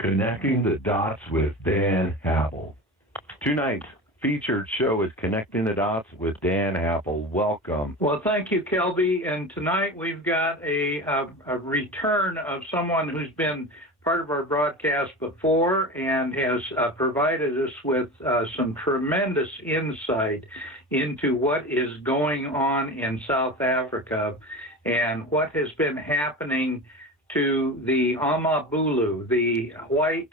Connecting the Dots with Dan Happel. Tonight's featured show is Connecting the Dots with Dan Happel. Welcome. Well, thank you, Kelby. And tonight we've got a return of someone who's been part of our broadcast before and has provided us with some tremendous insight into what is going on in South Africa and what has been happening to the Amabulu, the white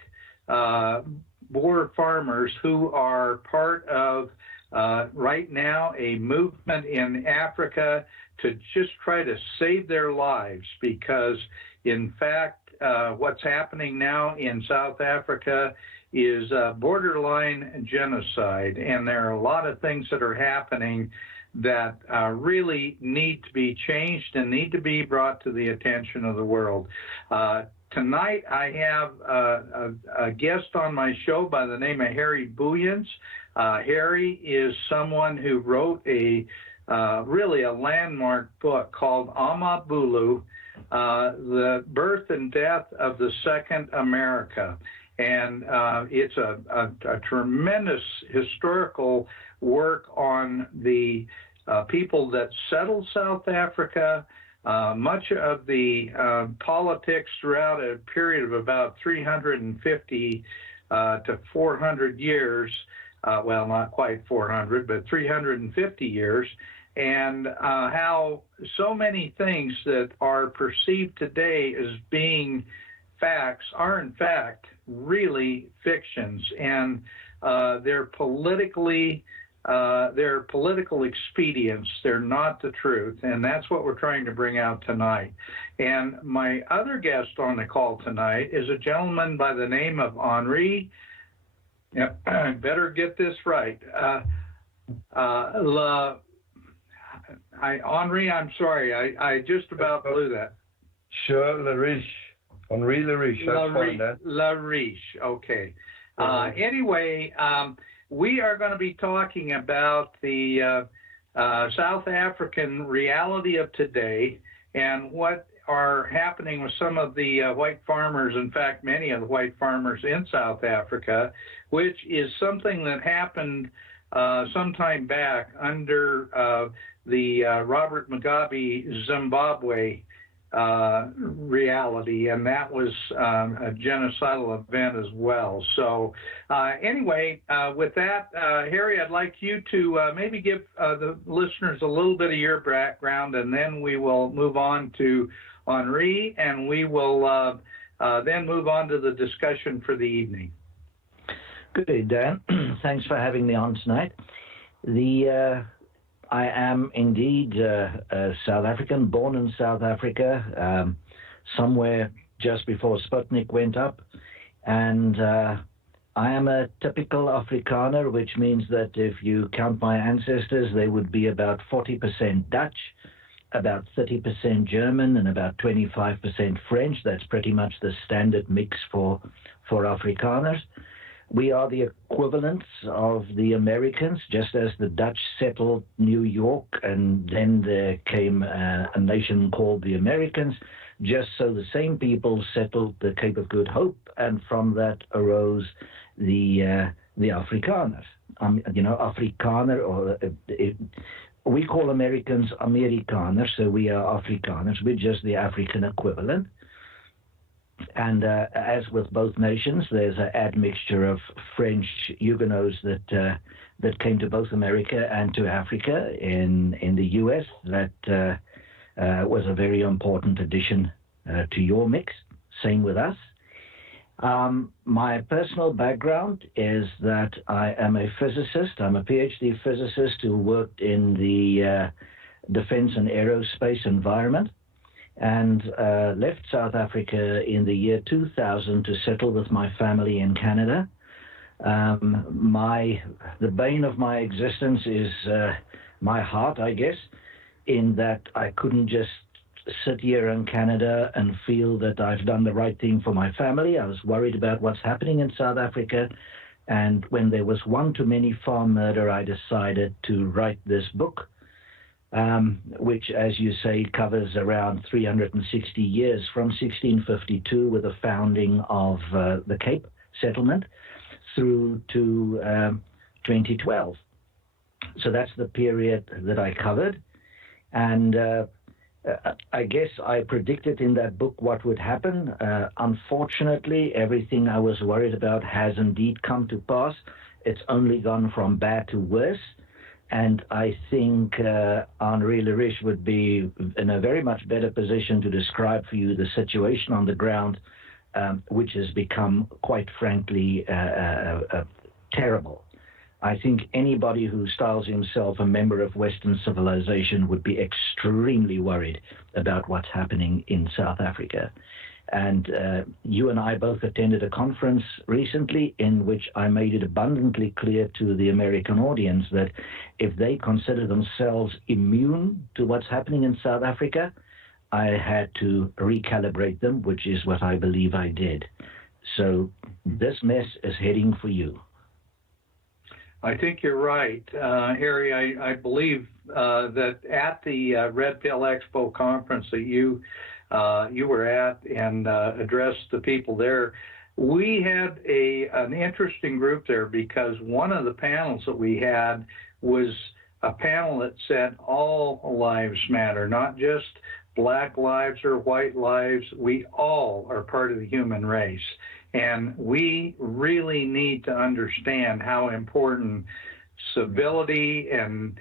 Boer farmers who are part of right now a movement in Africa to just try to save their lives, because in fact what's happening now in South Africa is borderline genocide, and there are a lot of things that are happening that really need to be changed and need to be brought to the attention of the world. Tonight I have a guest on my show by the name of Harry Booyens. Harry is someone who wrote really a landmark book called Amabulu, The Birth and Death of the Second America. And it's a tremendous historical work on the people that settled South Africa, much of the politics throughout a period of about 350 to 400 years, well, not quite 400, but 350 years, and how so many things that are perceived today as being facts are in fact really fictions, and they're political expedients. They're not the truth, and that's what we're trying to bring out tonight. And my other guest on the call tonight is a gentleman by the name of Henri. Yep, I better get this right. Henri, I'm sorry, I just about blew that. Sure, Lariche. Henri Lariche. Lariche, okay. Anyway, we are going to be talking about the South African reality of today and what are happening with some of the white farmers, in fact, many of the white farmers in South Africa, which is something that happened some time back under the Robert Mugabe Zimbabwe reality, and that was a genocidal event as well. So anyway, with that, Harry, I'd like you to maybe give the listeners a little bit of your background, and then we will move on to Henri, and we will then move on to the discussion for the evening. Good day, Dan. Thanks for having me on tonight. I am indeed a South African, born in South Africa, somewhere just before Sputnik went up. And I am a typical Afrikaner, which means that if you count my ancestors, they would be about 40% Dutch, about 30% German, and about 25% French. That's pretty much the standard mix for Afrikaners. We are the equivalents of the Americans, just as the Dutch settled New York, and then there came a nation called the Americans, just so the same people settled the Cape of Good Hope, and from that arose the Afrikaners. Afrikaner, or we call Americans Amerikaners, so we are Afrikaners. We're just the African equivalent. And as with both nations, there's an admixture of French Huguenots that came to both America and to Africa in the U.S. That was a very important addition to your mix. Same with us. My personal background is that I am a physicist. I'm a PhD physicist who worked in the defense and aerospace environment, and left South Africa in the year 2000 to settle with my family in Canada. The bane of my existence is my heart, I guess, in that I couldn't just sit here in Canada and feel that I've done the right thing for my family. I was worried about what's happening in South Africa, and when there was one too many farm murder, I decided to write this book. which, as you say, covers around 360 years from 1652 with the founding of the Cape settlement through to 2012. So that's the period that I covered. And I guess I predicted in that book what would happen. Unfortunately, everything I was worried about has indeed come to pass. It's only gone from bad to worse. And I think Henri Le Riche would be in a very much better position to describe for you the situation on the ground, which has become, quite frankly, terrible. I think anybody who styles himself a member of Western civilization would be extremely worried about what's happening in South Africa. And you and I both attended a conference recently in which I made it abundantly clear to the American audience that if they consider themselves immune to what's happening in South Africa, I had to recalibrate them, which is what I believe I did. So this mess is heading for you. I think you're right, Harry. I believe that at the Red Pill Expo conference that you were at and addressed the people there, we had an interesting group there because one of the panels that we had was a panel that said all lives matter, not just black lives or white lives. We all are part of the human race. And we really need to understand how important civility and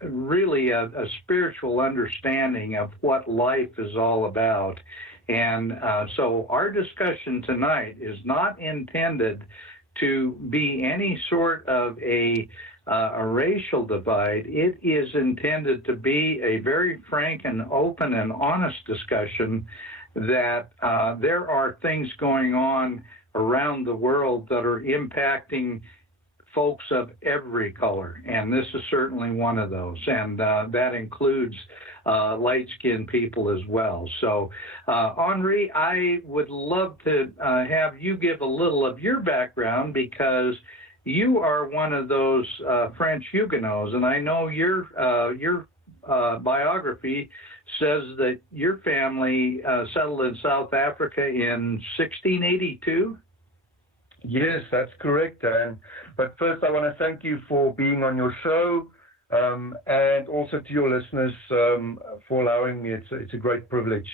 really a spiritual understanding of what life is all about. And so our discussion tonight is not intended to be any sort of a racial divide. It is intended to be a very frank and open and honest discussion that there are things going on around the world that are impacting folks of every color, and this is certainly one of those, and that includes light-skinned people as well. So, Henri, I would love to have you give a little of your background because you are one of those French Huguenots, and I know your biography says that your family settled in South Africa in 1682? Yes, that's correct, Dan. But first, I want to thank you for being on your show, and also to your listeners for allowing me. It's a great privilege.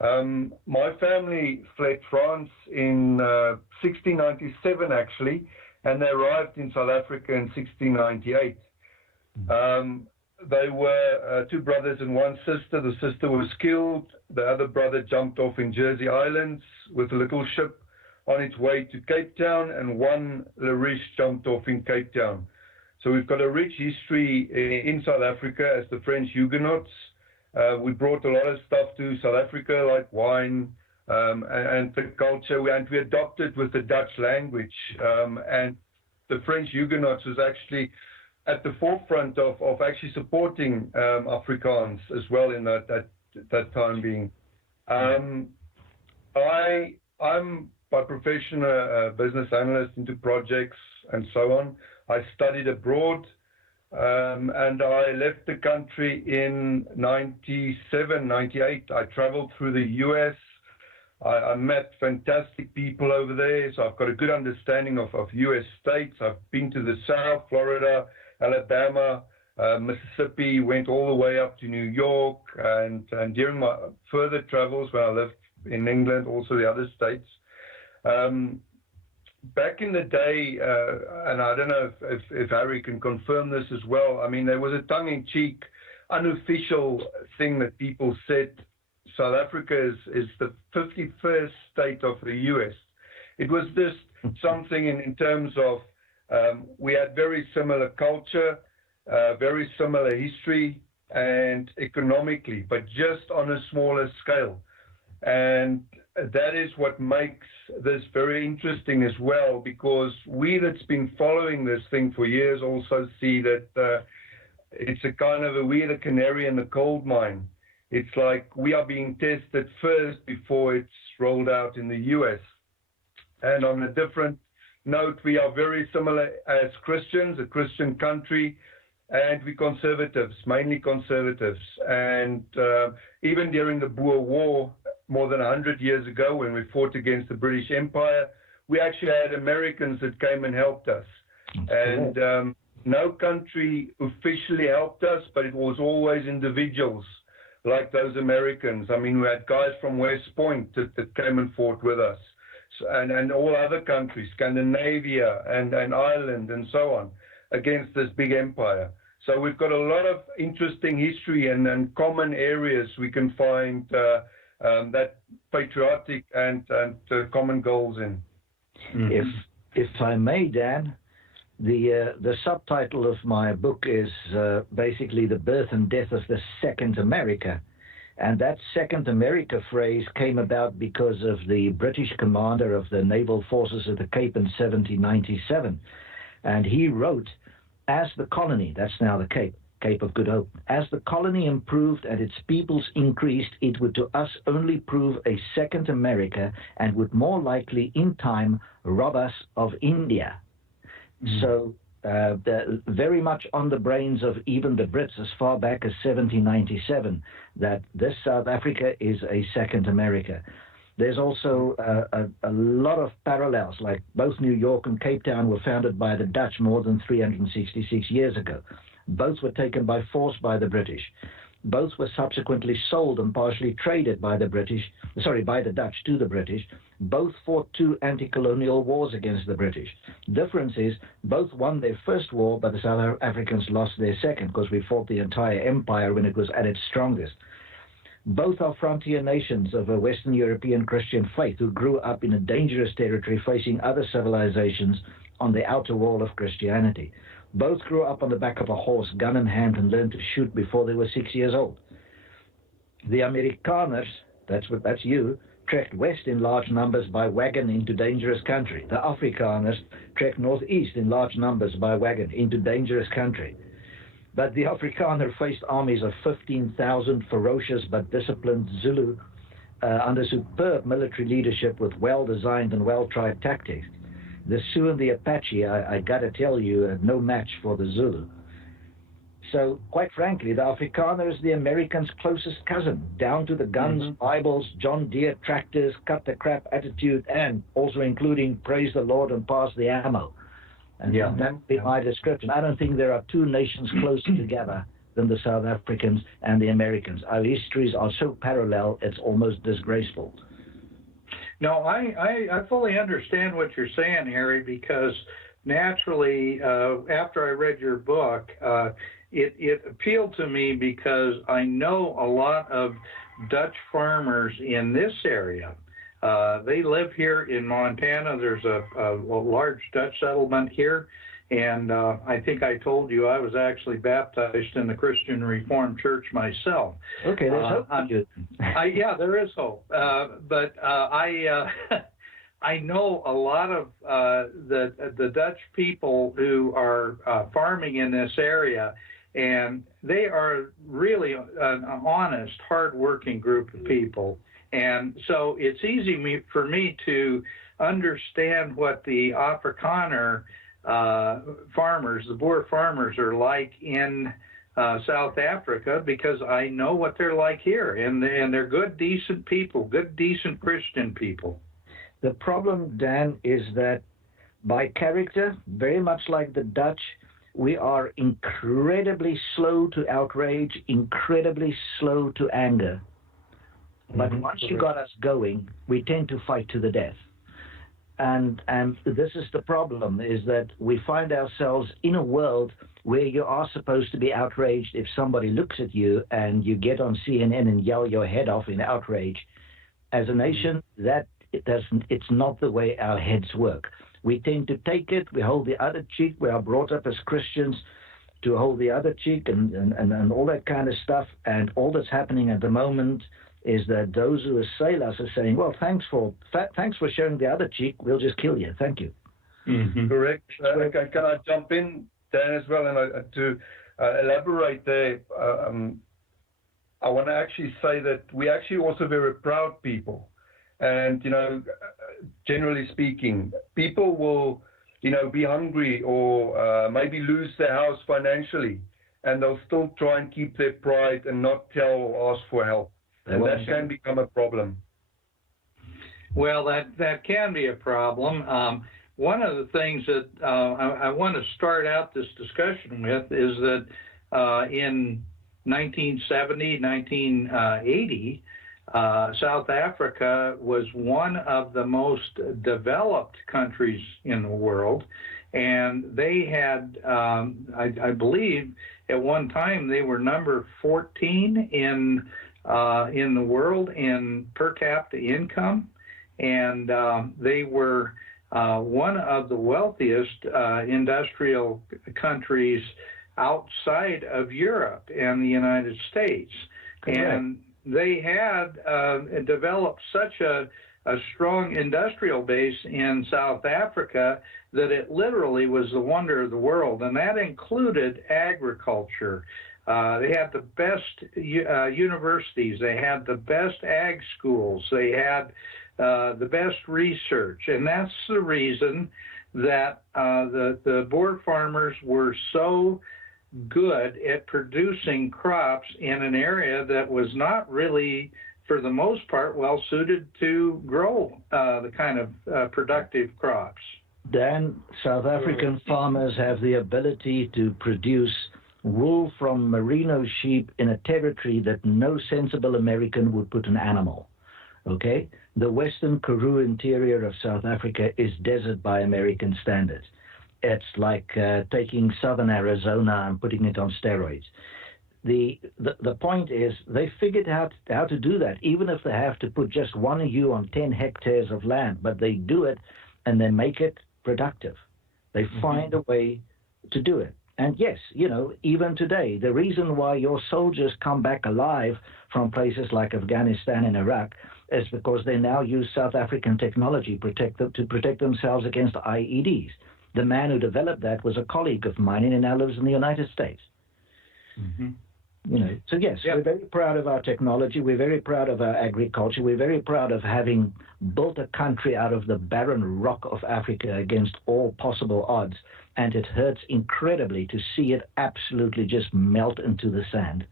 My family fled France in 1697, actually, and they arrived in South Africa in 1698. They were two brothers and one sister. The sister was killed. The other brother jumped off in Jersey Islands with a little ship on its way to Cape Town, and one Le Riche jumped off in Cape Town. So we've got a rich history in South Africa as the French Huguenots. We brought a lot of stuff to South Africa, like wine and the culture, and we adopted with the Dutch language. And the French Huguenots was actually at the forefront of actually supporting Afrikaans as well in that time being. I'm by profession a business analyst into projects and so on. I studied abroad and I left the country in 97, 98. I traveled through the US. I met fantastic people over there, so I've got a good understanding of US states. I've been to the South, Florida, Alabama, Mississippi, went all the way up to New York, and during my further travels when I lived in England, also the other states. Back in the day, and I don't know if Harry can confirm this as well, I mean, there was a tongue-in-cheek, unofficial thing that people said, South Africa is the 51st state of the US. It was just something in terms of we had very similar culture, very similar history, and economically, but just on a smaller scale. And that is what makes this very interesting as well, because we that's been following this thing for years also see that it's a kind of we're the canary in the coal mine. It's like we are being tested first before it's rolled out in the US. And on a different note, we are very similar as Christians, a Christian country, and we're conservatives, mainly conservatives. And even during the Boer War, more than 100 years ago, when we fought against the British Empire, we actually had Americans that came and helped us. And no country officially helped us, but it was always individuals like those Americans. I mean, we had guys from West Point that came and fought with us, and all other countries, Scandinavia and Ireland and so on, against this big empire. So we've got a lot of interesting history and common areas we can find that patriotic and common goals in. Mm-hmm. If I may, Dan, the subtitle of my book is basically The Birth and Death of the Second America. And that Second America phrase came about because of the British commander of the naval forces at the Cape in 1797. And he wrote, as the colony, that's now the Cape of Good Hope, as the colony improved and its peoples increased, it would to us only prove a second America and would more likely in time rob us of India. Mm. So very much on the brains of even the Brits as far back as 1797, that this South Africa is a second America. There's also a lot of parallels, like both New York and Cape Town were founded by the Dutch more than 366 years ago. Both were taken by force by the British. Both were subsequently sold and partially traded by the Dutch to the British. Both fought 2 anti-colonial wars against the British. Difference is, both won their first war, but the South Africans lost their second, because we fought the entire empire when it was at its strongest. Both are frontier nations of a Western European Christian faith who grew up in a dangerous territory facing other civilizations on the outer wall of Christianity. Both grew up on the back of a horse, gun in hand, and learned to shoot before they were 6 years old. The Amerikaners, that's you, trekked west in large numbers by wagon into dangerous country. The Afrikaners trekked northeast in large numbers by wagon into dangerous country. But the Afrikaner faced armies of 15,000 ferocious but disciplined Zulu under superb military leadership with well-designed and well-tried tactics. The Sioux and the Apache, I got to tell you, are no match for the Zulu. So, quite frankly, the Afrikaner is the Americans' closest cousin, down to the guns, Bibles, John Deere tractors, cut the crap attitude, and also including praise the Lord and pass the ammo. And that would be my description. I don't think there are 2 nations closer together than the South Africans and the Americans. Our histories are so parallel, it's almost disgraceful. No, I fully understand what you're saying, Harry, because naturally, after I read your book, it appealed to me because I know a lot of Dutch farmers in this area. They live here in Montana. There's a large Dutch settlement here. And I think I told you I was actually baptized in the Christian Reformed Church myself. Okay, there's hope. Yeah, there is hope. But I know a lot of the Dutch people who are farming in this area, and they are really an honest, hard-working group of people. And so it's easy for me to understand what the Afrikaner farmers, the Boer farmers, are like in South Africa, because I know what they're like here, and they're good, decent people, good, decent Christian people. The problem, Dan, is that by character, very much like the Dutch, we are incredibly slow to outrage, incredibly slow to anger. But once you got us going, we tend to fight to the death. And this is the problem, is that we find ourselves in a world where you are supposed to be outraged if somebody looks at you and you get on CNN and yell your head off in outrage. As a nation, it's not the way our heads work. We tend to take it, we hold the other cheek. We are brought up as Christians to hold the other cheek and all that kind of stuff. And all that's happening at the moment is that those who assail us are saying, well, thanks for showing the other cheek, we'll just kill you. Thank you. Mm-hmm. Correct. Can I jump in, Dan, as well? And to elaborate there, I want to actually say that we actually also very proud people. And, generally speaking, people will, be hungry or maybe lose their house financially. and they'll still try and keep their pride and not tell or ask for help. And that can become a problem. Well, that can be a problem. One of the things that I want to start out this discussion with is that in 1970, 1980, South Africa was one of the most developed countries in the world, and they had, I believe, at one time they were number 14 in the world in per capita income, and they were one of the wealthiest industrial countries outside of Europe and the United States. Correct. And they had developed such a strong industrial base in South Africa that it literally was the wonder of the world, and that included agriculture. They had the best universities, they had the best ag schools, they had the best research, and that's the reason that the Boer farmers were so good at producing crops in an area that was not really, for the most part, well suited to grow the kind of productive crops. Dan, South African farmers have the ability to produce wool from merino sheep in a territory that no sensible American would put an animal. Okay? The western Karoo interior of South Africa is desert by American standards. It's like taking southern Arizona and putting it on steroids. The point is they figured out how to do that, even if they have to put just one ewe on 10 hectares of land, but they do it and they make it productive. They find a way to do it. And yes, even today, the reason why your soldiers come back alive from places like Afghanistan and Iraq is because they now use South African technology to protect themselves against IEDs. The man who developed that was a colleague of mine and he now lives in the United States. So yes, we're very proud of our technology. We're very proud of our agriculture. We're very proud of having built a country out of the barren rock of Africa against all possible odds. And it hurts incredibly to see it absolutely just melt into the sand.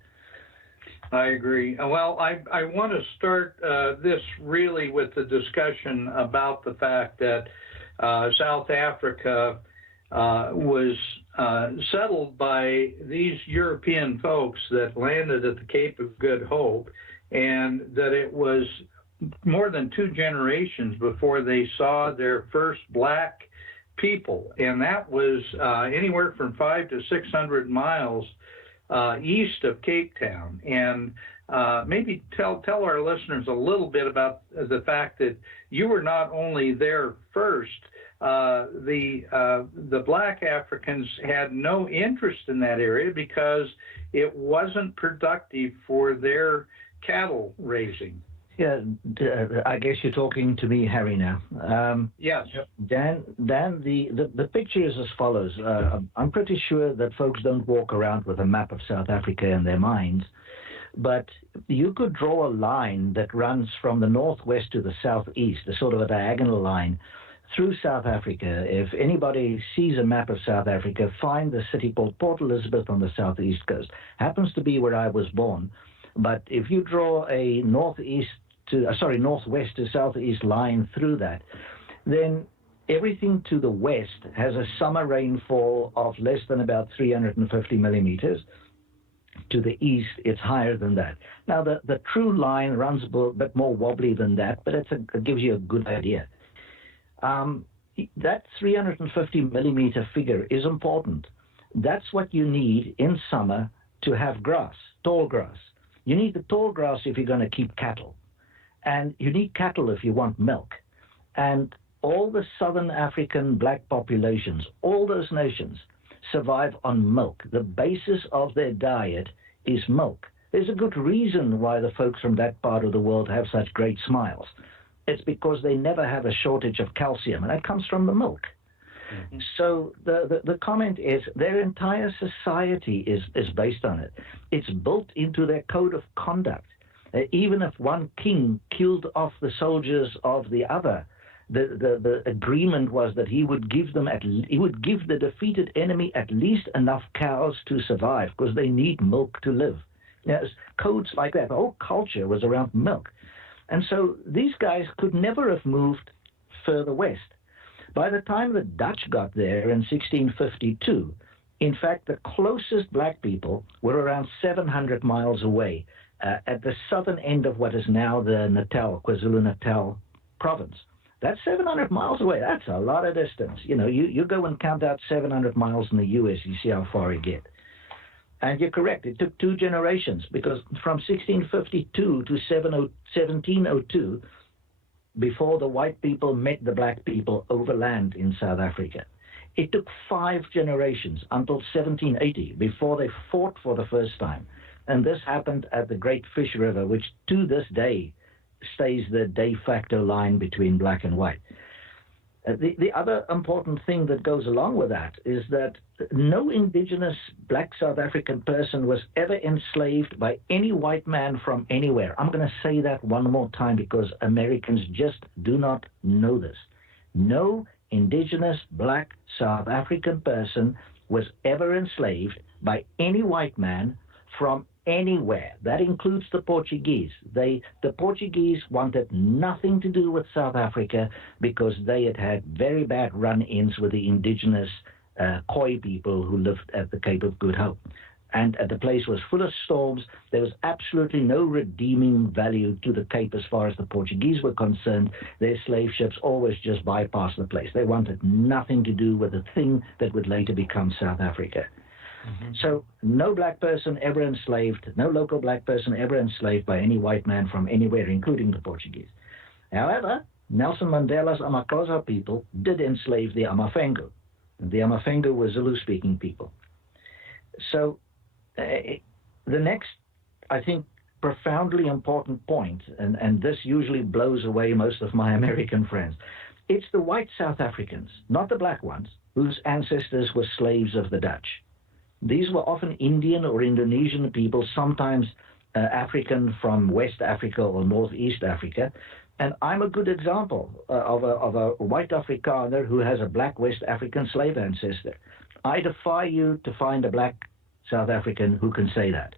I agree. Well, I want to start this really with the discussion about the fact that South Africa was settled by these European folks that landed at the Cape of Good Hope, and that it was more than 2 generations before they saw their first black people, and that was anywhere from 500 to 600 miles east of Cape Town. And maybe tell our listeners a little bit about the fact that you were not only there first. The black Africans had no interest in that area because it wasn't productive for their cattle raising. Yeah, I guess you're talking to me, Harry, now. Yes. Dan, the picture is as follows. I'm pretty sure that folks don't walk around with a map of South Africa in their minds, but you could draw a line that runs from the northwest to the southeast, a sort of a diagonal line, through South Africa. If anybody sees a map of South Africa, find the city called Port Elizabeth on the southeast coast. Happens to be where I was born. But if you draw a northwest to southeast line through that, then everything to the west has a summer rainfall of less than about 350 millimeters. To the east, it's higher than that. Now, the true line runs a bit more wobbly than that, but it gives you a good idea. That 350 millimeter figure is important. That's what you need in summer to have grass, tall grass. You need the tall grass if you're going to keep cattle. And you need cattle if you want milk. And all the southern African black populations, all those nations, survive on milk. The basis of their diet is milk. There's a good reason why the folks from that part of the world have such great smiles. It's because they never have a shortage of calcium, and that comes from the milk. So the comment is their entire society is based on it. It's built into their code of conduct. Even if one king killed off the soldiers of the other, the agreement was that he would give the defeated enemy at least enough cows to survive, because they need milk to live. Codes like that. The whole culture was around milk. And so these guys could never have moved further west. By the time the Dutch got there in 1652, in fact, the closest black people were around 700 miles away, at the southern end of what is now the KwaZulu-Natal province. That's 700 miles away. That's a lot of distance. You go and count out 700 miles in the U.S., you see how far you get. And you're correct. It took 2 generations, because from 1652 to 1702, before the white people met the black people overland in South Africa, it took 5 generations until 1780 before they fought for the first time. And this happened at the Great Fish River, which to this day stays the de facto line between black and white. The other important thing that goes along with that is that no indigenous black South African person was ever enslaved by any white man from anywhere. I'm going to say that one more time, because Americans just do not know this. No indigenous black South African person was ever enslaved by any white man from anywhere. That includes the Portuguese. The Portuguese wanted nothing to do with South Africa, because they had very bad run-ins with the indigenous Khoi people who lived at the Cape of Good Hope. And the place was full of storms. There was absolutely no redeeming value to the Cape as far as the Portuguese were concerned. Their slave ships always just bypassed the place. They wanted nothing to do with the thing that would later become South Africa. Mm-hmm. So no black person ever enslaved, no local black person ever enslaved by any white man from anywhere, including the Portuguese. However, Nelson Mandela's Amaxhosa people did enslave the Amafengu. And the Amafengu were Zulu-speaking people. So the next, I think, profoundly important point, and this usually blows away most of my American friends, it's the white South Africans, not the black ones, whose ancestors were slaves of the Dutch. These were often Indian or Indonesian people, sometimes African from West Africa or Northeast Africa. And I'm a good example of a white Afrikaner who has a black West African slave ancestor. I defy you to find a black South African who can say that.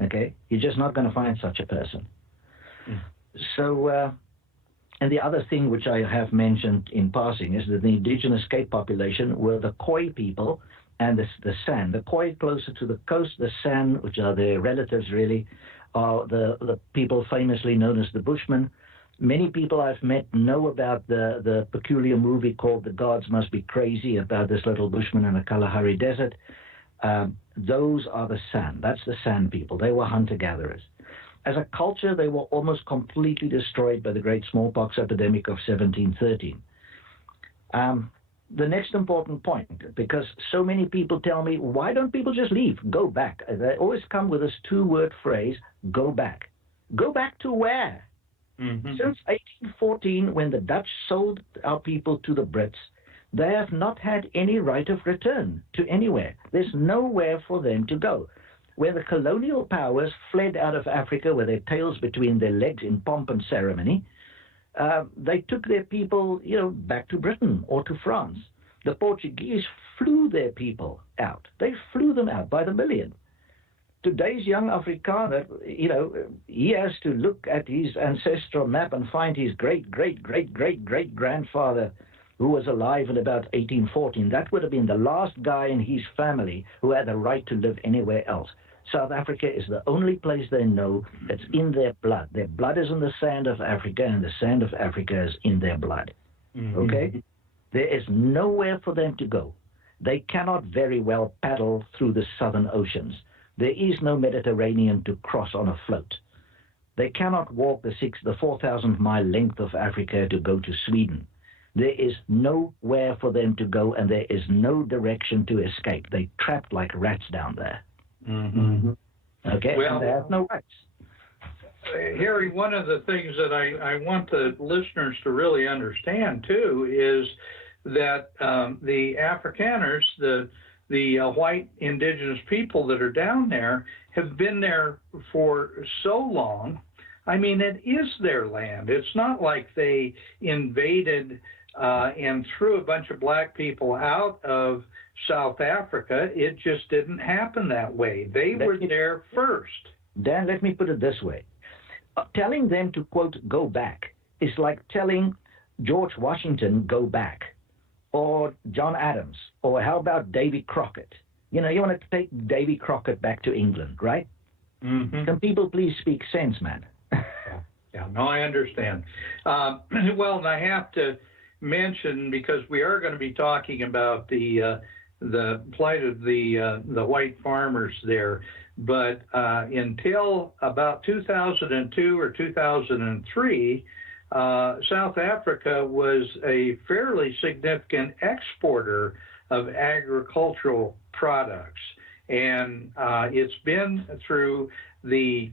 Okay? You're just not going to find such a person. Mm. So, and the other thing which I have mentioned in passing is that the indigenous Cape population were the Khoi people and the San. The Khoi closer to the coast, the San, which are their relatives really, are the people famously known as the Bushmen. Many people I've met know about the peculiar movie called The Gods Must Be Crazy, about this little Bushman in the Kalahari Desert. Those are the San. That's the San people. They were hunter-gatherers. As a culture, they were almost completely destroyed by the great smallpox epidemic of 1713. The next important point, because so many people tell me, why don't people just leave? Go back. They always come with this 2-word phrase, go back. Go back to where? Mm-hmm. Since 1814, when the Dutch sold our people to the Brits, they have not had any right of return to anywhere. There's nowhere for them to go. When the colonial powers fled out of Africa with their tails between their legs in pomp and ceremony, they took their people, back to Britain or to France. The Portuguese flew their people out. They flew them out by the million. Today's young Afrikaner, he has to look at his ancestral map and find his great-great-great-great-great-grandfather who was alive in about 1814. That would have been the last guy in his family who had the right to live anywhere else. South Africa is the only place they know that's in their blood. Their blood is in the sand of Africa, and the sand of Africa is in their blood. Mm-hmm. Okay? There is nowhere for them to go. They cannot very well paddle through the southern oceans. There is no Mediterranean to cross on a float. They cannot walk the 4,000-mile length of Africa to go to Sweden. There is nowhere for them to go, and there is no direction to escape. They're trapped like rats down there. Mm-hmm. Okay, well, and they have no rights. Harry, one of the things that I want the listeners to really understand, too, is that the Afrikaners, the white indigenous people that are down there, have been there for so long. I mean, it is their land. It's not like they invaded and threw a bunch of black people out of South Africa. It just didn't happen that way. They were there first. Dan, let me put it this way. Telling them to, quote, go back is like telling George Washington, go back, or John Adams, or how about Davy Crockett? You know, you want to take Davy Crockett back to England, right? Mm-hmm. Can people please speak sense, man? Yeah, no, I understand. Well, and I have to mention, because we are going to be talking about the plight of the white farmers there, but until about 2002 or 2003, South Africa was a fairly significant exporter of agricultural products. And it's been through the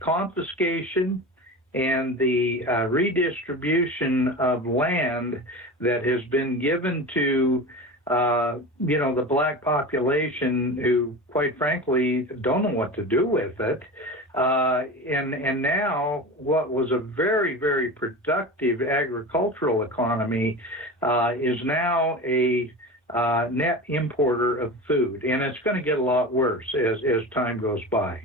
confiscation and the redistribution of land that has been given to, the black population who, quite frankly, don't know what to do with it. And now what was a very, very productive agricultural economy is now a net importer of food, and it's going to get a lot worse as time goes by.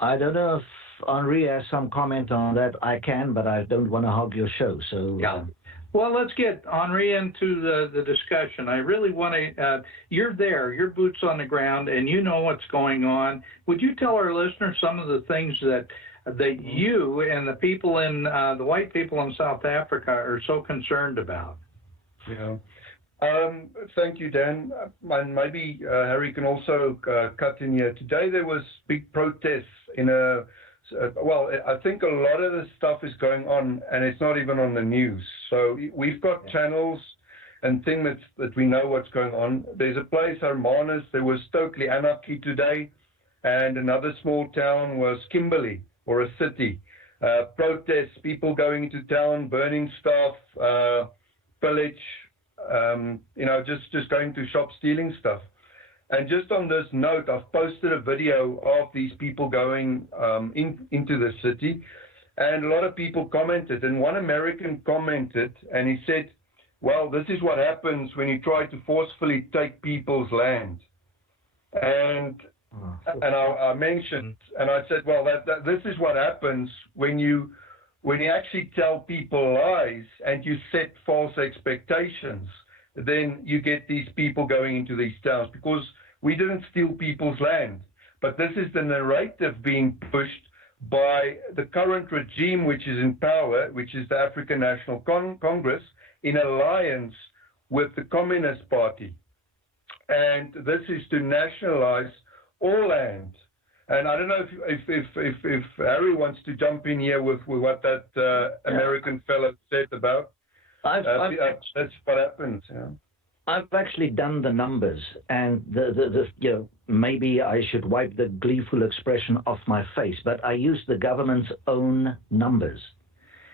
I don't know if Henri has some comment on that. I can, but I don't want to hog your show. So yeah. Well, let's get Henri into the discussion. I really want to. You're there, your boots on the ground, and you know what's going on. Would you tell our listeners some of the things that you and the people in the white people in South Africa are so concerned about? Yeah. Thank you, Dan. And maybe Harry can also cut in here. Today there was big protests in I think a lot of this stuff is going on, and it's not even on the news. So we've got channels and things that we know what's going on. There's a place, Hermanus, there was totally anarchy today, and another small town was Kimberley, or a city. Protests, people going into town, burning stuff, pillage, just going to shops, stealing stuff. And just on this note, I've posted a video of these people going into the city, and a lot of people commented. And one American commented, and he said, well, this is what happens when you try to forcefully take people's land. And I mentioned, and I said, well, this is what happens when you actually tell people lies and you set false expectations. Then you get these people going into these towns, because we didn't steal people's land. But this is the narrative being pushed by the current regime, which is in power, which is the African National Congress, in alliance with the Communist Party. And this is to nationalize all land. And I don't know if Harry wants to jump in here with what that American fellow said about. That's what happens. Yeah. I've actually done the numbers, and maybe I should wipe the gleeful expression off my face, but I use the government's own numbers.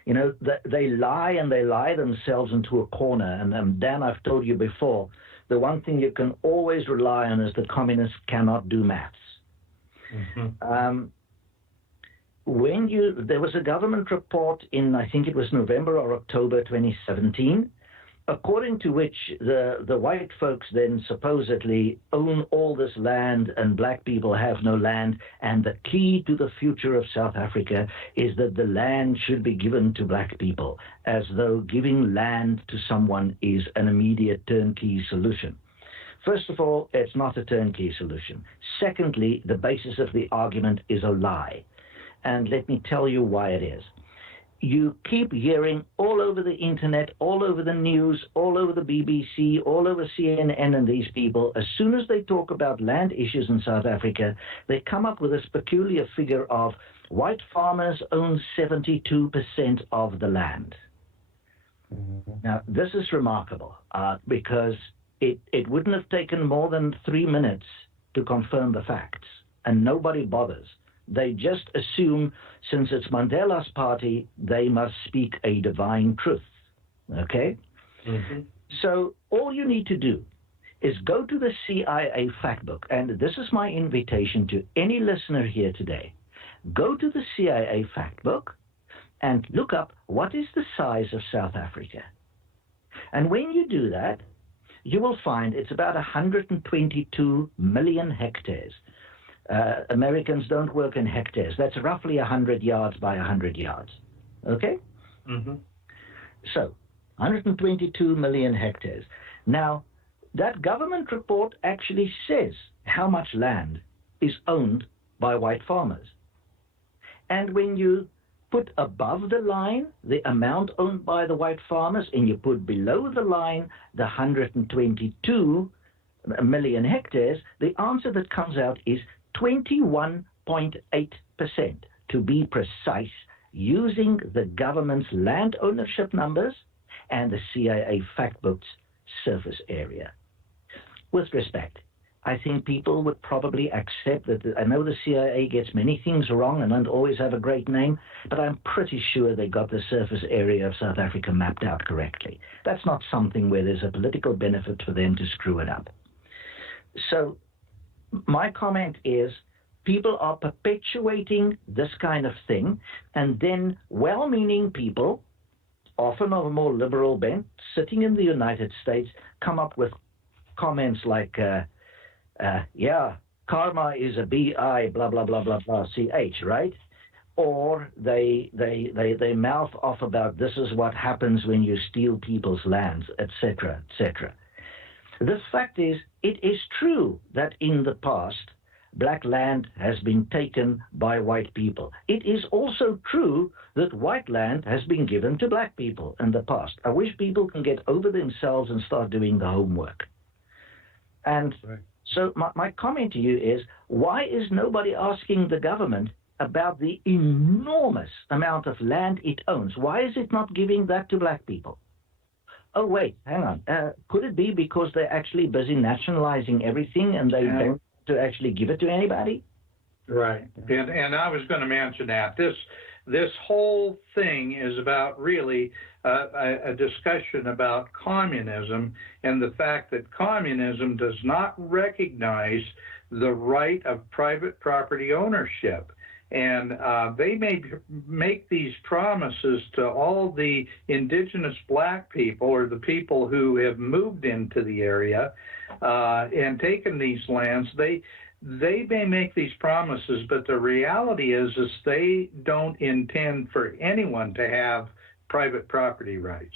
You know, they lie, and they lie themselves into a corner. And Dan, I've told you before, the one thing you can always rely on is the communists cannot do maths. Mm-hmm. There was a government report in, I think it was November or October 2017, according to which the white folks then supposedly own all this land and black people have no land, and the key to the future of South Africa is that the land should be given to black people, as though giving land to someone is an immediate turnkey solution. First of all, it's not a turnkey solution. Secondly, the basis of the argument is a lie. And let me tell you why it is. You keep hearing all over the internet, all over the news, all over the BBC, all over CNN and these people, as soon as they talk about land issues in South Africa, they come up with this peculiar figure of white farmers own 72% of the land. Mm-hmm. Now, this is remarkable because it wouldn't have taken more than 3 minutes to confirm the facts, and nobody bothers. They just assume, since it's Mandela's party, they must speak a divine truth, okay? Mm-hmm. So all you need to do is go to the CIA fact book, and this is my invitation to any listener here today. go to the CIA fact book and look up what is the size of South Africa. And when you do that, you will find it's about 122 million hectares. Americans don't work in hectares. That's roughly 100 yards by 100 yards. Okay? Mm-hmm. So, 122 million hectares. Now, that government report actually says how much land is owned by white farmers. And when you put above the line the amount owned by the white farmers, and you put below the line the 122 million hectares, the answer that comes out is 21.8%, to be precise, using the government's land ownership numbers and the CIA fact book's surface area. With respect, I think people would probably accept that. I know the CIA gets many things wrong and don't always have a great name, but I'm pretty sure they got the surface area of South Africa mapped out correctly. That's not something where there's a political benefit for them to screw it up. So my comment is, people are perpetuating this kind of thing, and then well-meaning people, often of a more liberal bent, sitting in the United States, come up with comments like, yeah, karma is a B-I, blah, blah, blah, blah, blah, C-H, right? Or they mouth off about this is what happens when you steal people's lands, etc., etc. The fact is, it is true that in the past, black land has been taken by white people. It is also true that white land has been given to black people in the past. I wish people can get over themselves and start doing the homework. And so my comment to you is, why is nobody asking the government about the enormous amount of land it owns? Why is it not giving that to black people? Oh, wait, hang on. Could it be because they're actually busy nationalizing everything and they don't to actually give it to anybody? Right. And I was going to mention that. This whole thing is about really a discussion about communism and the fact that communism does not recognize the right of private property ownership. And they may make these promises to all the indigenous black people or the people who have moved into the area and taken these lands. They may make these promises, but the reality is they don't intend for anyone to have private property rights.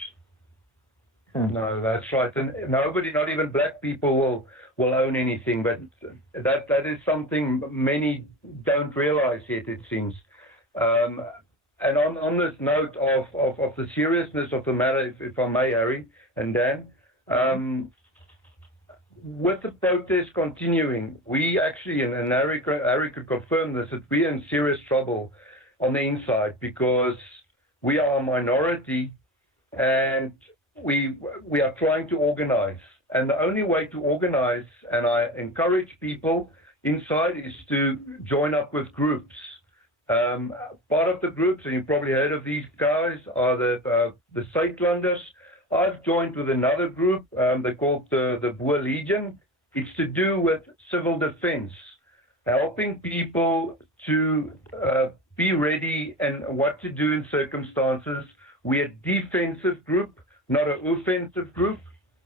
No, that's right. And nobody, not even black people, will own anything, but that is something many don't realize yet, it seems. And on this note of the seriousness of the matter, if I may, Harry and Dan, with the protests continuing, we actually, and Harry could confirm this, that we are in serious trouble on the inside because we are a minority and we are trying to organize. And the only way to organize, and I encourage people inside, is to join up with groups. Part of the groups, and you've probably heard of these guys, are the Suidlanders. I've joined with another group. They're called the Boer Legion. It's to do with civil defense, helping people to be ready and what to do in circumstances. We're a defensive group, not an offensive group.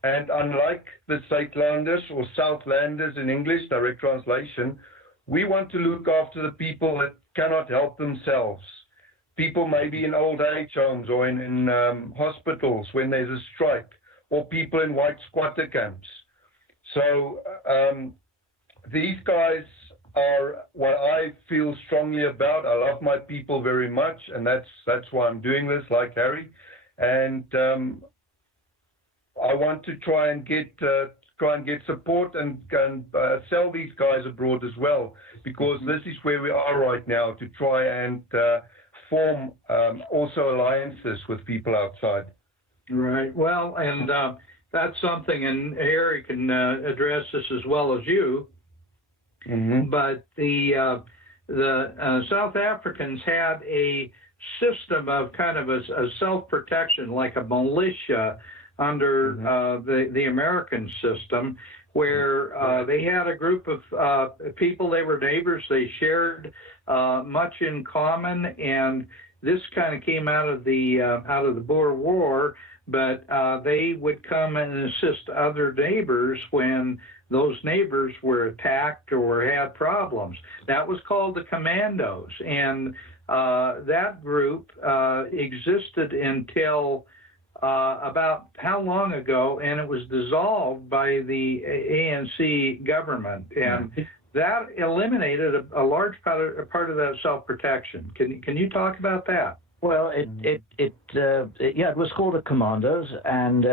And unlike the Suidlanders or Southlanders in English, direct translation, we want to look after the people that cannot help themselves. People maybe in old age homes or in hospitals when there's a strike, or people in white squatter camps. So these guys are what I feel strongly about. I love my people very much, and that's why I'm doing this, like Harry. And I want to try and get support and sell these guys abroad as well, because this is where we are right now, to try and form also alliances with people outside. Right. Well, and that's something, and Harry can address this as well as you. Mm-hmm. But the South Africans had a system of kind of a self-protection, like a militia under the American system, where they had a group of people. They were neighbors. They shared much in common, and this kind of came out of the Boer War. But they would come and assist other neighbors when those neighbors were attacked or had problems. That was called the commandos, and that group existed until about how long ago, and it was dissolved by the ANC government, and that eliminated a large part of that self-protection. Can you talk about that? Well, it was called the commandos, and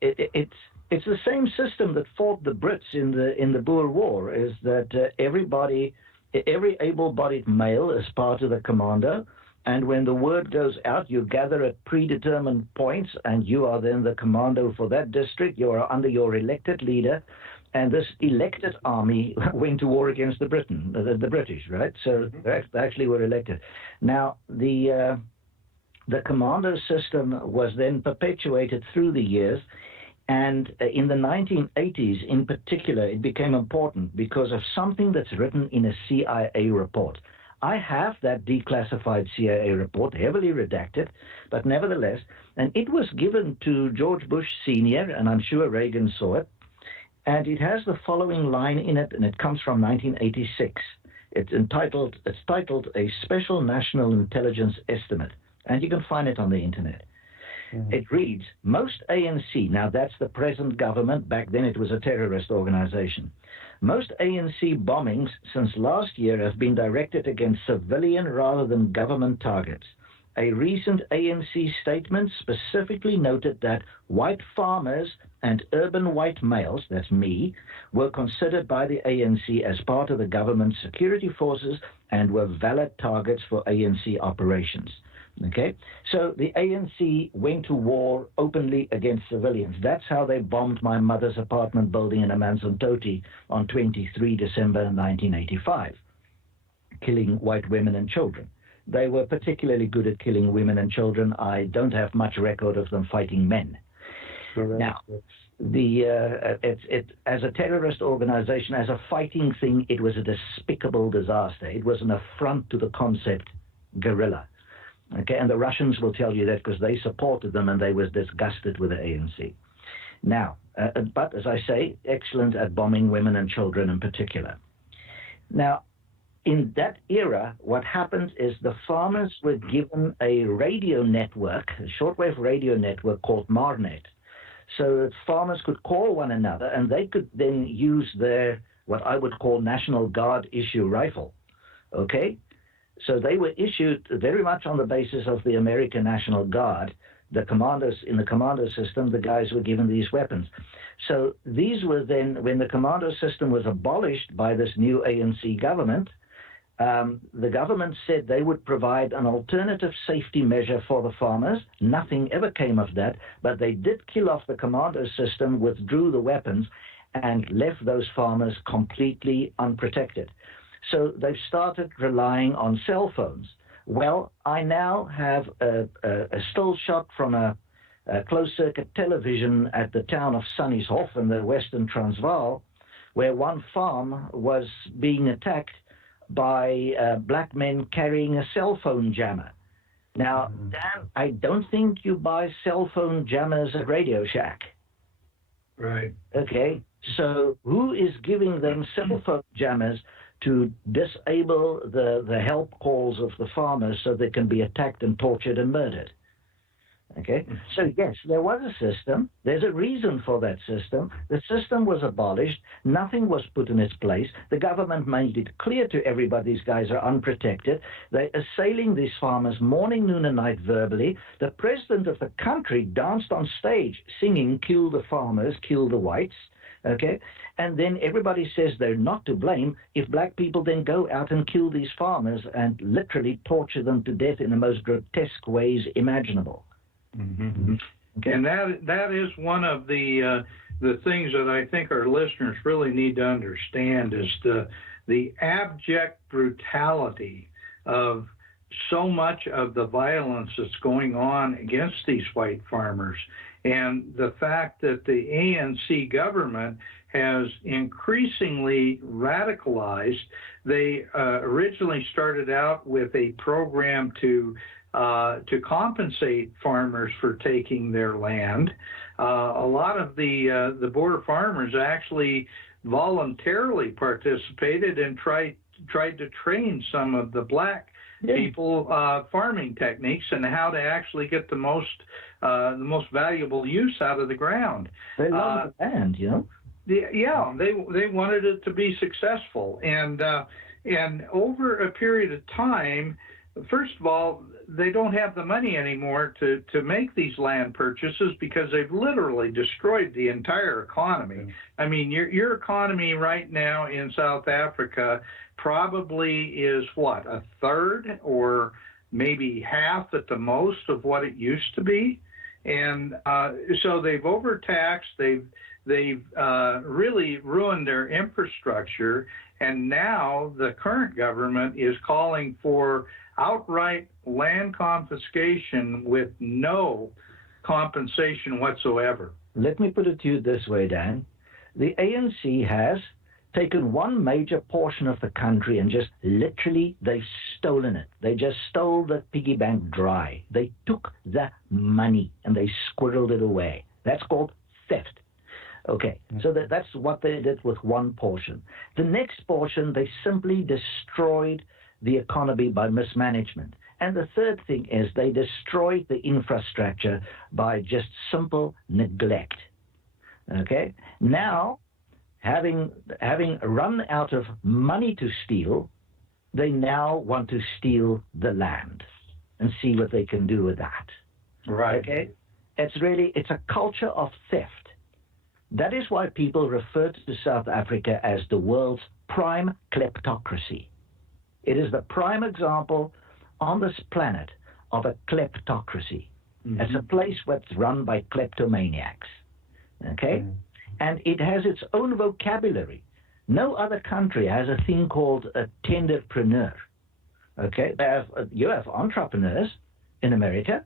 it's the same system that fought the Brits in the Boer War. Is that every able-bodied male is part of the commando, and when the word goes out, you gather at predetermined points, and you are then the commando for that district. You are under your elected leader, and this elected army went to war against the British, right? So they actually were elected. Now the commando system was then perpetuated through the years, and in the 1980s in particular, it became important because of something that's written in a CIA report. I have that declassified CIA report, heavily redacted, but nevertheless, and it was given to George Bush Sr., and I'm sure Reagan saw it, and it has the following line in it, and it comes from 1986. It's titled A Special National Intelligence Estimate, and you can find it on the internet. It reads, most ANC, now that's the present government, back then it was a terrorist organization. Most ANC bombings since last year have been directed against civilian rather than government targets. A recent ANC statement specifically noted that white farmers and urban white males, that's me, were considered by the ANC as part of the government's security forces and were valid targets for ANC operations. Okay, so the ANC went to war openly against civilians. That's how they bombed my mother's apartment building in Amanzimtoti on 23 December 1985, killing white women and children. They were particularly good at killing women and children. I don't have much record of them fighting men. Now, as a terrorist organization, as a fighting thing, it was a despicable disaster. It was an affront to the concept guerrilla. Okay, and the Russians will tell you that because they supported them and they was disgusted with the ANC. Now, but as I say, excellent at bombing women and children in particular. Now, in that era, what happened is the farmers were given a radio network, a shortwave radio network called Marnet, so that farmers could call one another and they could then use their, what I would call National Guard issue rifle, okay? So they were issued very much on the basis of the American National Guard. The commanders in the commando system, the guys were given these weapons. So these were then, when the commando system was abolished by this new ANC government, the government said they would provide an alternative safety measure for the farmers. Nothing ever came of that, but they did kill off the commando system, withdrew the weapons, and left those farmers completely unprotected. So they've started relying on cell phones. Well, I now have a still shot from a closed-circuit television at the town of Sunnieshof in the Western Transvaal, where one farm was being attacked by black men carrying a cell phone jammer. Now, Dan, I don't think you buy cell phone jammers at Radio Shack. Right. Okay, so who is giving them cell phone jammers to disable the help calls of the farmers so they can be attacked and tortured and murdered? Okay, so yes, there was a system. There's a reason for that system. The system was abolished. Nothing was put in its place. The government made it clear to everybody these guys are unprotected. They're assailing these farmers morning, noon, and night verbally. The president of the country danced on stage singing, "Kill the farmers, kill the whites." Okay, and then everybody says they're not to blame if black people then go out and kill these farmers and literally torture them to death in the most grotesque ways imaginable. Mm-hmm. Okay. And that is one of the things that I think our listeners really need to understand is the abject brutality of so much of the violence that's going on against these white farmers, and the fact that the ANC government has increasingly radicalized. They originally started out with a program to compensate farmers for taking their land. A lot of the Boer farmers actually voluntarily participated and tried to train some of the black people farming techniques and how to actually get the most valuable use out of the ground. They love the land, you know. Yeah, they wanted it to be successful, and over a period of time, first of all, they don't have the money anymore to make these land purchases because they've literally destroyed the entire economy. I mean, your economy right now in South Africa probably is what, a third or maybe half at the most of what it used to be, and so they've overtaxed. They've really ruined their infrastructure, and now the current government is calling for outright land confiscation with no compensation whatsoever. Let me put it to you this way, Dan. The ANC has taken one major portion of the country and just literally they've stolen it. They just stole the piggy bank dry. They took the money and they squirreled it away. That's called theft. Okay, so that's what they did with one portion. The next portion, they simply destroyed the economy by mismanagement. And the third thing is they destroyed the infrastructure by just simple neglect. Okay, now having run out of money to steal, they now want to steal the land and see what they can do with that. Right. Okay, it's a culture of theft. That is why people refer to South Africa as the world's prime kleptocracy. It is the prime example on this planet of a kleptocracy. Mm-hmm. It's a place that's run by kleptomaniacs. Okay? Mm-hmm. And it has its own vocabulary. No other country has a thing called a tenderpreneur. Okay? You have entrepreneurs in America.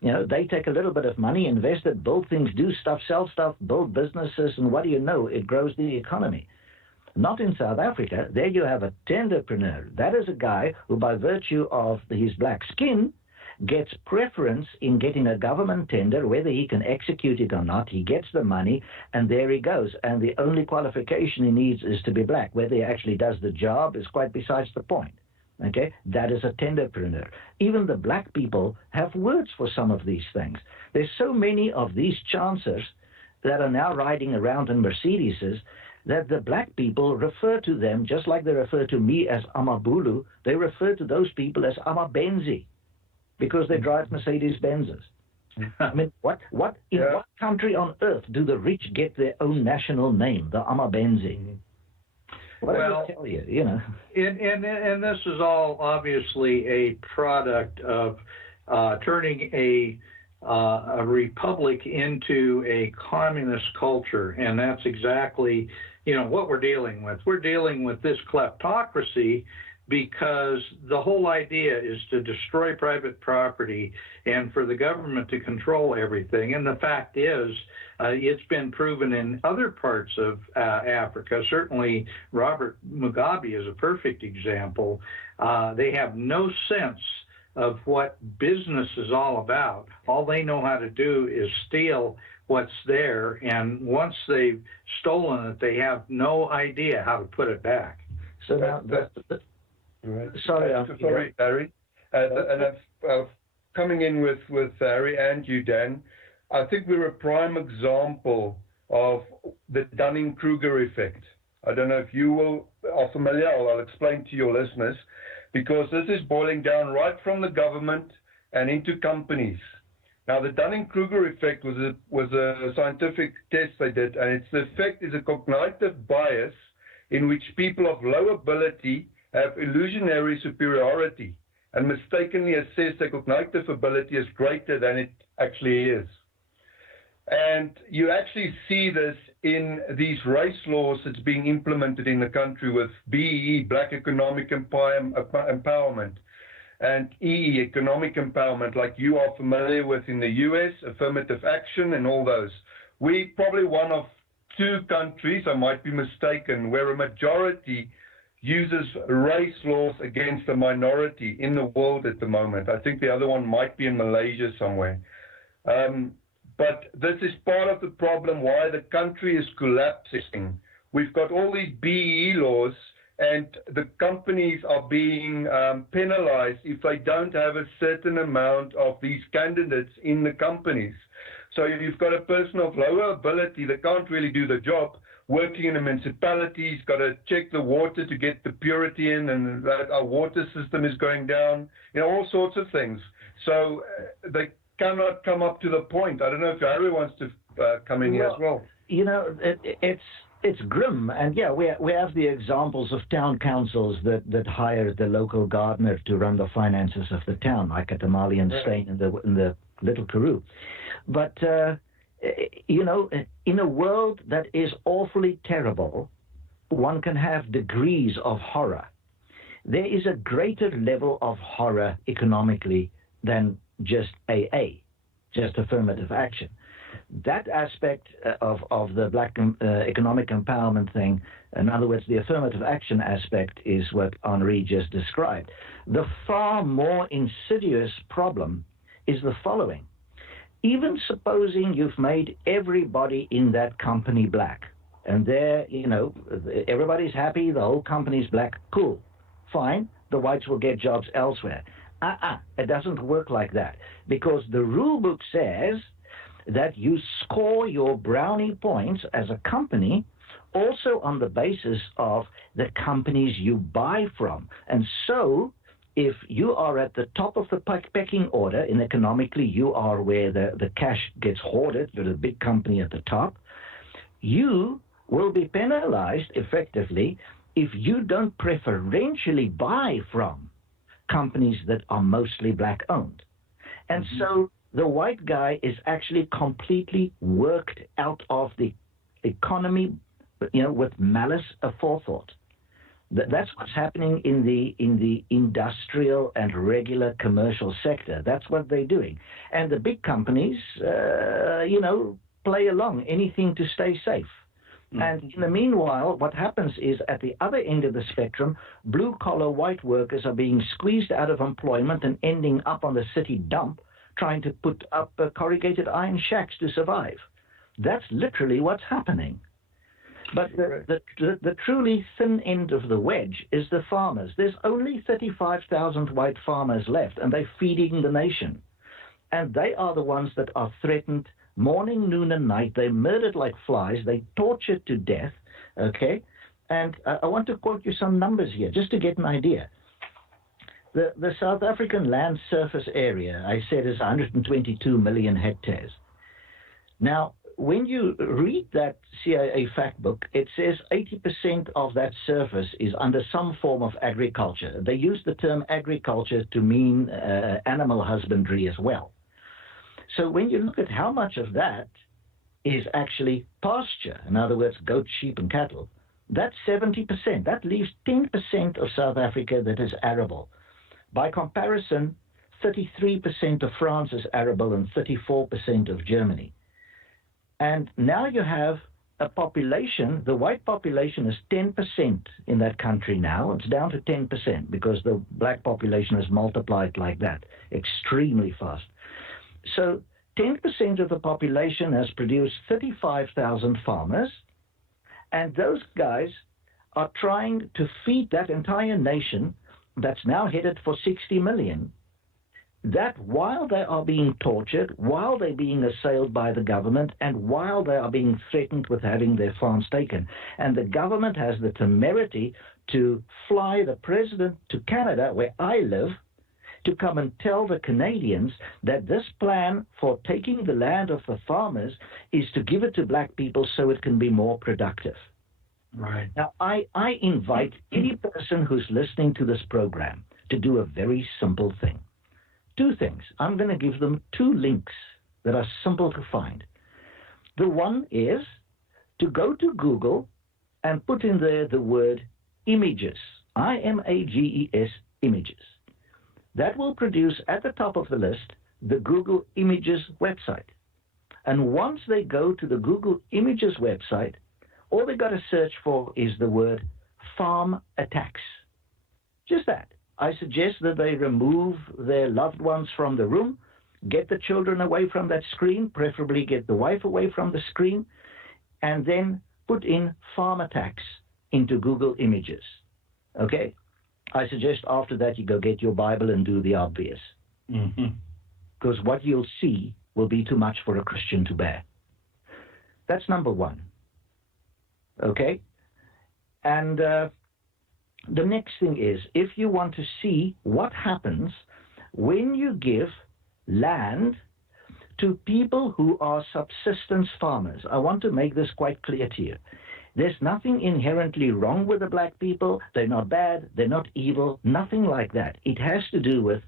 You know, they take a little bit of money, invest it, build things, do stuff, sell stuff, build businesses, and what do you know? It grows the economy. Not in South Africa. There you have a tenderpreneur. That is a guy who, by virtue of his black skin, gets preference in getting a government tender, whether he can execute it or not. He gets the money, and there he goes. And the only qualification he needs is to be black. Whether he actually does the job is quite besides the point. Okay, that is a tenderpreneur. Even the black people have words for some of these things. There's so many of these chancers that are now riding around in Mercedeses that the black people refer to them, just like they refer to me as Amabulu, they refer to those people as Amabenzi because they drive Mercedes-Benzes. I mean, what country on earth do the rich get their own national name, the Amabenzi? What well, I tell you, you know. And this is all obviously a product of turning a republic into a communist culture, and that's exactly, you know, what we're dealing with. We're dealing with this kleptocracy because the whole idea is to destroy private property and for the government to control everything. And the fact is, it's been proven in other parts of Africa. Certainly, Robert Mugabe is a perfect example. They have no sense of what business is all about. All they know how to do is steal what's there, and once they've stolen it, they have no idea how to put it back. So now, right. Sorry, Harry. And coming in with Harry and you, Dan, I think we're a prime example of the Dunning-Kruger effect. I don't know if you are familiar, I'll explain to your listeners, because this is boiling down right from the government and into companies. Now, the Dunning-Kruger effect was a scientific test they did, and its effect is a cognitive bias in which people of low ability have illusionary superiority and mistakenly assess their cognitive ability as greater than it actually is. And you actually see this in these race laws that's being implemented in the country with BEE, Black Economic Empowerment. and EE, economic empowerment, like you are familiar with in the US, affirmative action and all those. We're probably one of 2 countries, I might be mistaken, where a majority uses race laws against a minority in the world at the moment. I think the other one might be in Malaysia somewhere. But this is part of the problem why the country is collapsing. We've got all these BEE laws, and the companies are being penalized if they don't have a certain amount of these candidates in the companies. So you've got a person of lower ability that can't really do the job, working in a municipality, he's got to check the water to get the purity in, and that our water system is going down, all sorts of things. So they cannot come up to the point. I don't know if Harry wants to come in here as well. It's grim, and yeah, we have the examples of town councils that hire the local gardener to run the finances of the town, like at the Mali and Stain in the Little Karoo. But in a world that is awfully terrible, one can have degrees of horror. There is a greater level of horror economically than just AA, just affirmative action. That aspect of the black economic empowerment thing, in other words, the affirmative action aspect, is what Henri just described. The far more insidious problem is the following. Even supposing you've made everybody in that company black, and there, everybody's happy, the whole company's black, cool, fine, the whites will get jobs elsewhere. It doesn't work like that, because the rule book says that you score your brownie points as a company also on the basis of the companies you buy from. And so if you are at the top of the pecking order, and economically you are where the cash gets hoarded, you're the big company at the top, you will be penalized effectively if you don't preferentially buy from companies that are mostly black owned. And so the white guy is actually completely worked out of the economy, with malice aforethought. That's what's happening in the industrial and regular commercial sector. That's what they're doing. And the big companies, play along, anything to stay safe. And in the meanwhile, what happens is at the other end of the spectrum, blue-collar white workers are being squeezed out of employment and ending up on the city dump trying to put up corrugated iron shacks to survive. That's literally what's happening. But the truly thin end of the wedge is the farmers. There's only 35,000 white farmers left, and they're feeding the nation. And they are the ones that are threatened morning, noon, and night. They're murdered like flies. They're tortured to death, okay? And I want to quote you some numbers here, just to get an idea. The South African land surface area, I said, is 122 million hectares. Now, when you read that CIA fact book, it says 80% of that surface is under some form of agriculture. They use the term agriculture to mean animal husbandry as well. So when you look at how much of that is actually pasture, in other words, goats, sheep, and cattle, that's 70%. That leaves 10% of South Africa that is arable. By comparison, 33% of France is arable and 34% of Germany. And now you have a population, the white population is 10% in that country now. It's down to 10% because the black population has multiplied like that extremely fast. So 10% of the population has produced 35,000 farmers, and those guys are trying to feed that entire nation that's now headed for 60 million. That while they are being tortured, while they're being assailed by the government, and while they are being threatened with having their farms taken. And the government has the temerity to fly the president to Canada, where I live, to come and tell the Canadians that this plan for taking the land of the farmers is to give it to black people so it can be more productive. Right. Now, I invite any person who's listening to this program to do a very simple thing. Two things. I'm going to give them two links that are simple to find. The one is to go to Google and put in there the word images, IMAGES, images. that will produce at the top of the list the Google Images website. And once they go to the Google Images website, all they got to search for is the word farm attacks. Just that. I suggest that they remove their loved ones from the room, get the children away from that screen, preferably get the wife away from the screen, and then put in farm attacks into Google Images. Okay? I suggest after that you go get your Bible and do the obvious. Because what you'll see will be too much for a Christian to bear. That's number one. Okay? And the next thing is, if you want to see what happens when you give land to people who are subsistence farmers, I want to make this quite clear to you. There's nothing inherently wrong with the black people. They're not bad. They're not evil. Nothing like that. It has to do with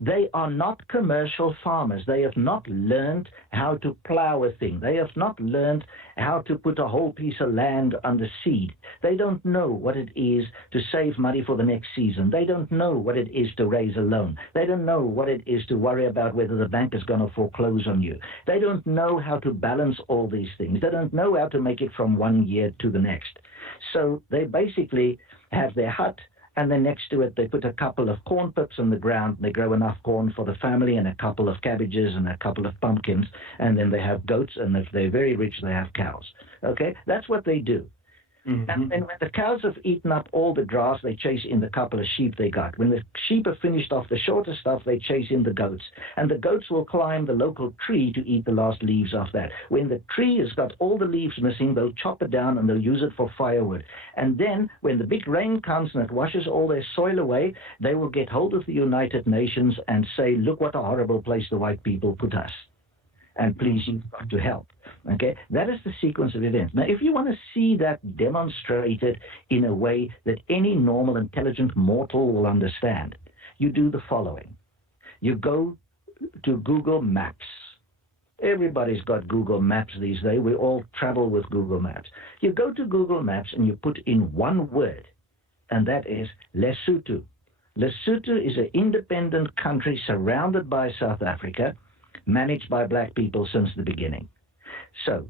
they are not commercial farmers. They have not learned how to plow a thing. They have not learned how to put a whole piece of land under seed. They don't know what it is to save money for the next season. They don't know what it is to raise a loan. They don't know what it is to worry about whether the bank is going to foreclose on you. They don't know how to balance all these things. They don't know how to make it from one year to the next. So they basically have their hut, and then next to it, they put a couple of corn pips on the ground. They grow enough corn for the family and a couple of cabbages and a couple of pumpkins. And then they have goats, and if they're very rich, they have cows. Okay? That's what they do. And then when the cows have eaten up all the grass, they chase in the couple of sheep they got. When the sheep have finished off the shorter stuff, they chase in the goats. And the goats will climb the local tree to eat the last leaves off that. When the tree has got all the leaves missing, they'll chop it down and they'll use it for firewood. And then when the big rain comes and it washes all their soil away, they will get hold of the United Nations and say, look what a horrible place the white people put us. And please, you've got to help. Okay? That is the sequence of events. Now, if you want to see that demonstrated in a way that any normal, intelligent mortal will understand, you do the following. You go to Google Maps. Everybody's got Google Maps these days. We all travel with Google Maps. You go to Google Maps and you put in one word, and that is Lesotho. Lesotho is an independent country surrounded by South Africa, managed by black people since the beginning. So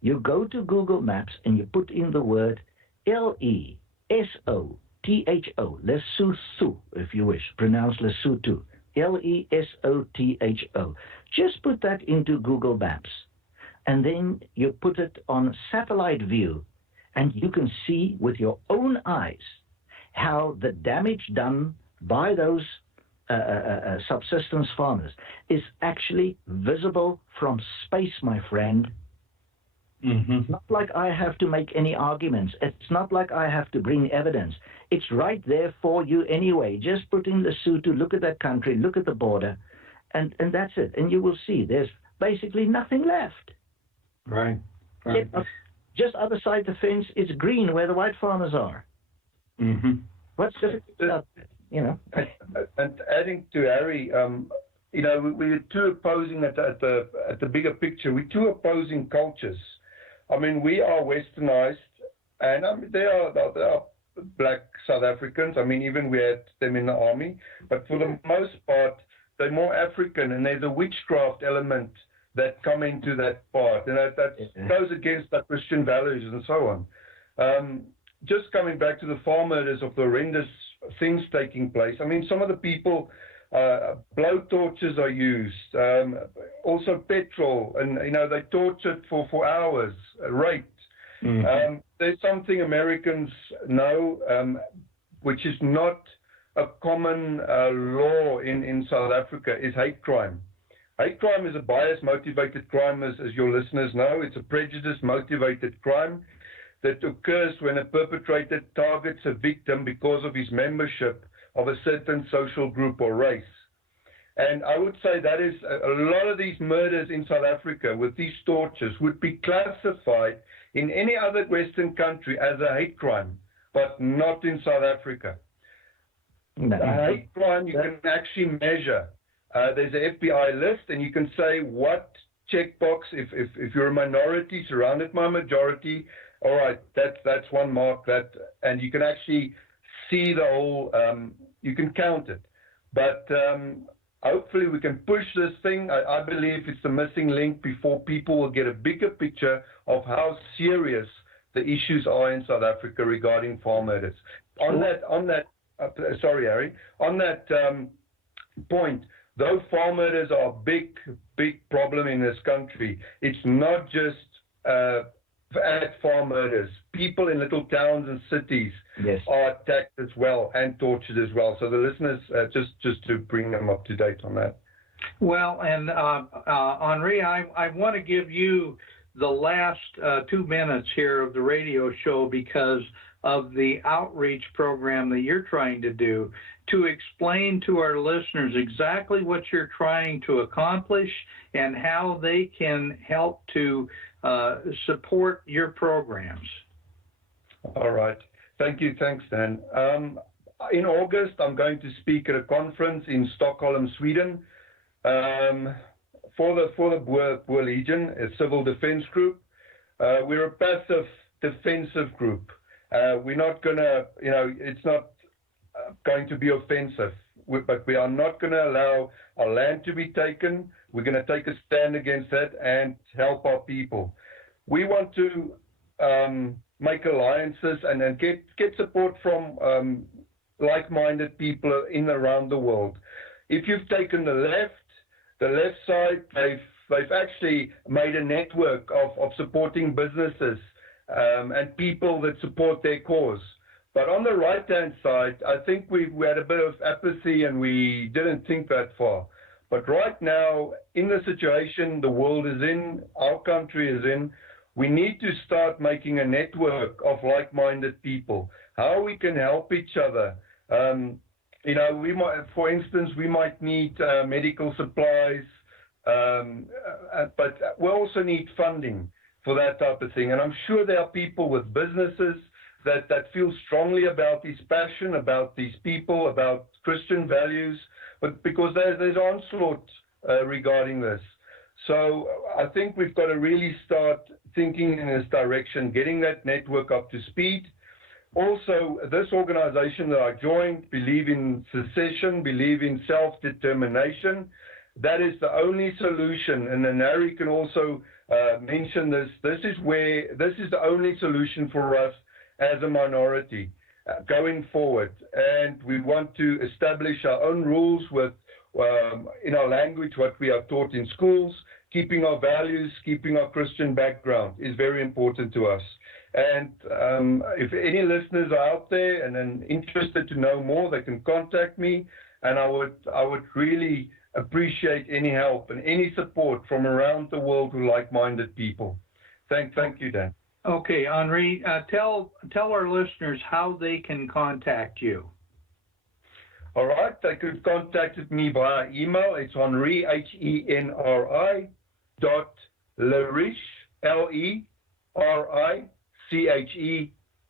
you go to Google Maps and you put in the word Lesotho, Lesotho, if you wish, pronounce Lesotho, Lesotho. Just put that into Google Maps, and then you put it on satellite view, and you can see with your own eyes how the damage done by those subsistence farmers is actually visible from space, my friend. It's not like I have to make any arguments. It's not like I have to bring evidence. It's right there for you anyway. Just put in Lesotho, look at that country, look at the border, and that's it. And you will see there's basically nothing left. Right. Just other side the fence, it's green where the white farmers are. What's difficult about that? You know. And adding to Harry, you know, we're two opposing at the bigger picture. We're two opposing cultures. I mean, we are westernized, and I mean, they are black South Africans. I mean, even we had them in the army, but for the most part, they're more African, and there's a witchcraft element that come into that part, and that goes against the Christian values and so on. Just coming back to the farm murders of the horrendous things taking place. I mean, some of the people, blow torches are used, also petrol, and, you know, they tortured for hours, raped. There's something Americans know, which is not a common law in South Africa, is hate crime. Hate crime is a bias-motivated crime, as your listeners know. It's a prejudice-motivated crime that occurs when a perpetrator targets a victim because of his membership of a certain social group or race. And I would say that is a lot of these murders in South Africa with these tortures would be classified in any other Western country as a hate crime, but not in South Africa. No. The hate crime you can actually measure. There's an FBI list, and you can say what checkbox, if you're a minority surrounded by a majority, all right, that's one mark, that, and you can actually see the whole, you can count it. But hopefully we can push this thing. I believe it's the missing link before people will get a bigger picture of how serious the issues are in South Africa regarding farm murders. Sorry, Harry. On that point, though farm murders are a big problem in this country, it's not just at farm murders. People in little towns and cities are attacked as well and tortured as well. So the listeners, just to bring them up to date on that. Well, and Henri, I want to give you the last 2 minutes here of the radio show because of the outreach program that you're trying to do, to explain to our listeners exactly what you're trying to accomplish and how they can help to support your programs. All right. Thank you. Thanks, Dan. In August, I'm going to speak at a conference in Stockholm, Sweden, for the Boer Legion, a civil defense group. We're a passive defensive group. We're not going to, it's not going to be offensive, but we are not going to allow our land to be taken. We're going to take a stand against that and help our people. We want to make alliances and then get support from like-minded people in around the world. If you've taken the left side, they've actually made a network of supporting businesses and people that support their cause. But on the right-hand side, I think we had a bit of apathy and we didn't think that far. But right now, in the situation the world is in, our country is in, we need to start making a network of like-minded people. How we can help each other. We might, for instance, we might need medical supplies, but we also need funding for that type of thing. And I'm sure there are people with businesses that feel strongly about this passion, about these people, about Christian values, but because there's onslaught regarding this. So I think we've got to really start thinking in this direction, getting that network up to speed. Also, this organization that I joined believe in secession, believe in self-determination. That is the only solution. And then Harry can also mention this. This is the only solution for us as a minority going forward. And we want to establish our own rules with in our language, what we are taught in schools. Keeping our values, keeping our Christian background is very important to us. And if any listeners are out there and interested to know more, they can contact me. And I would really appreciate any help and any support from around the world who like-minded people. Thank you, Dan. Okay, Henri, tell our listeners how they can contact you. All right, they could contact me via email. It's Henri, HENRI, .Leriche, LERICHE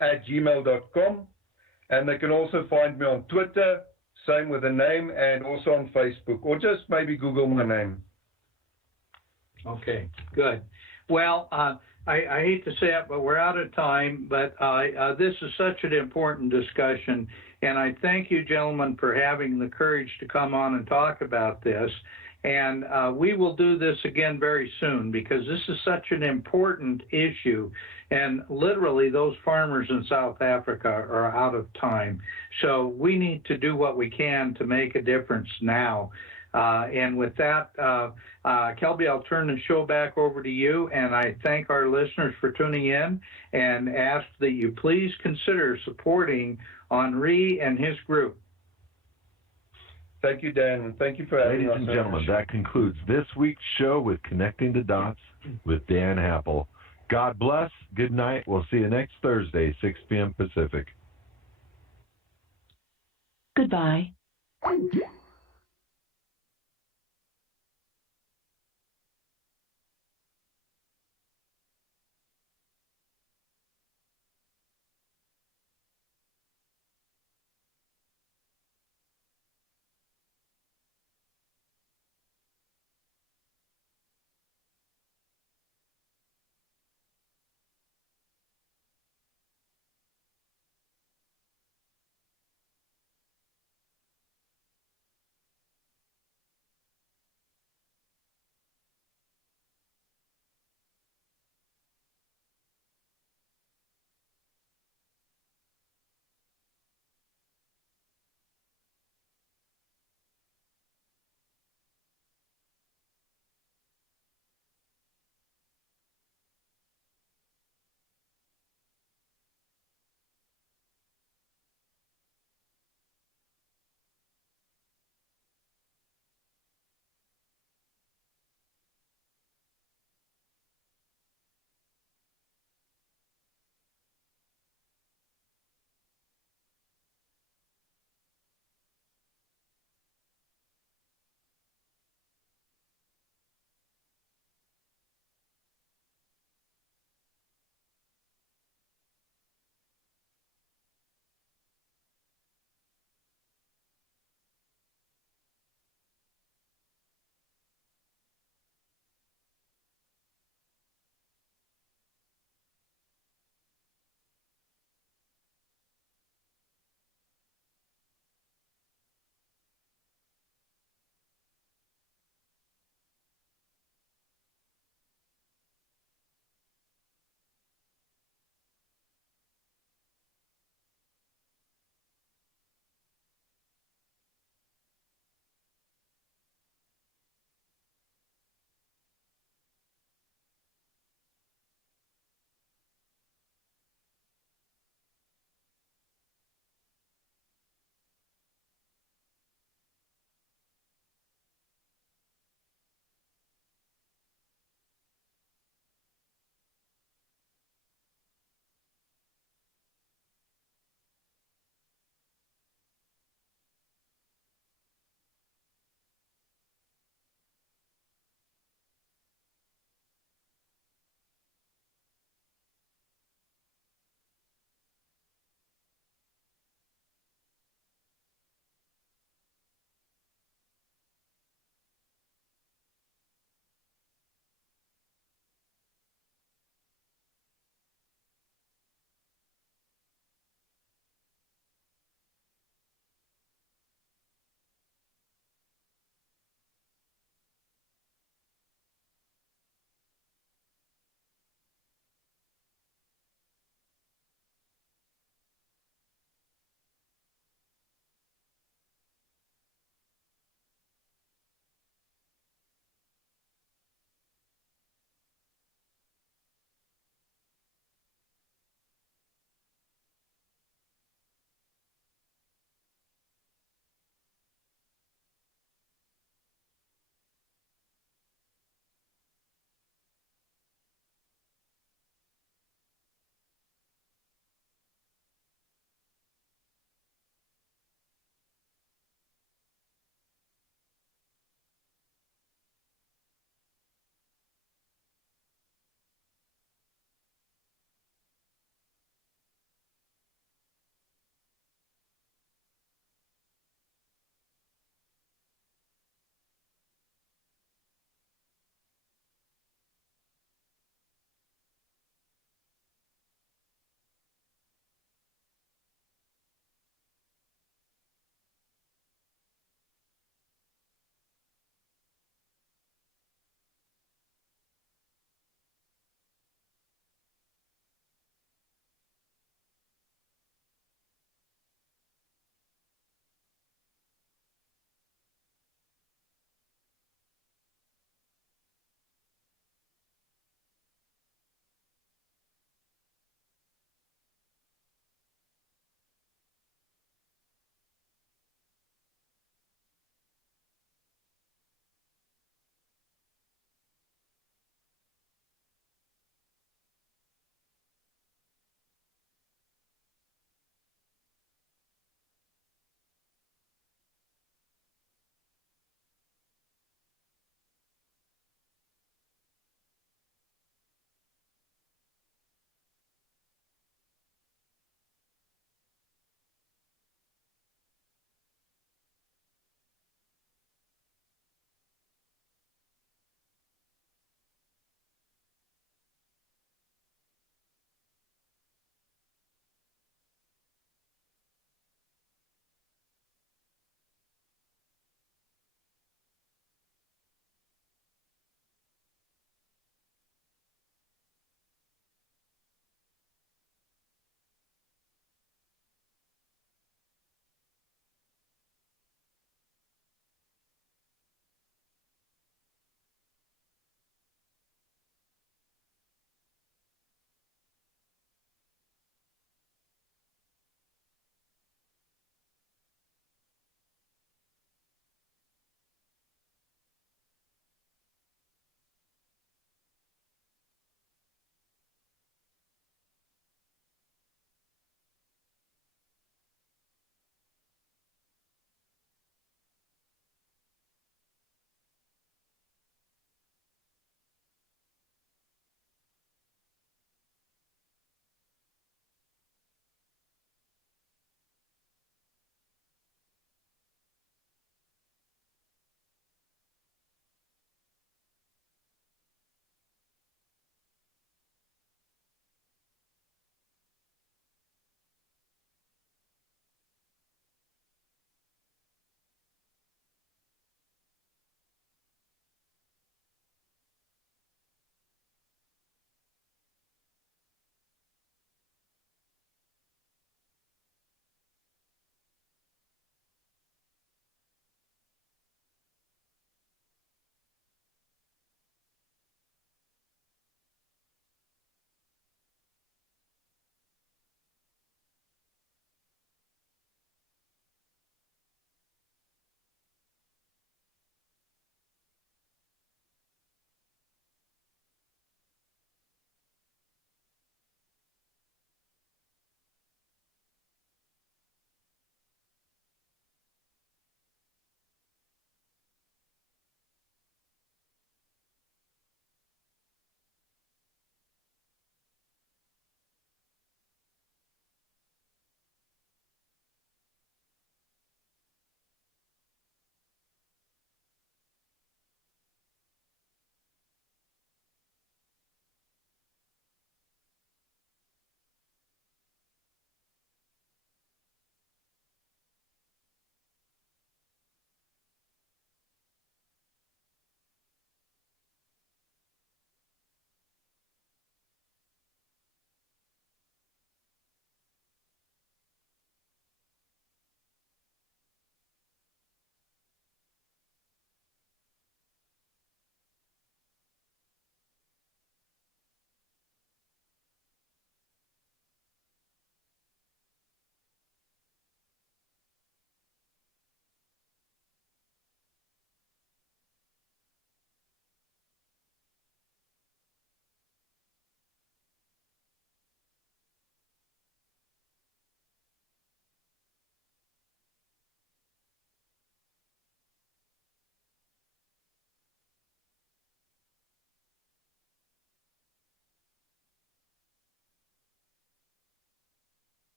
@gmail.com. And they can also find me on Twitter, same with the name, and also on Facebook, or just maybe Google my name. Okay, good. Well, I hate to say it, but we're out of time, but this is such an important discussion, and I thank you, gentlemen, for having the courage to come on and talk about this. And we will do this again very soon because this is such an important issue. And literally, those farmers in South Africa are out of time. So we need to do what we can to make a difference now. And with that, Kelby, I'll turn the show back over to you. And I thank our listeners for tuning in and ask that you please consider supporting Henri and his group. Thank you, Dan. Thank you for having us. Ladies and gentlemen, that concludes this week's show with Connecting the Dots with Dan Happel. God bless. Good night. We'll see you next Thursday, 6 p.m. Pacific. Goodbye.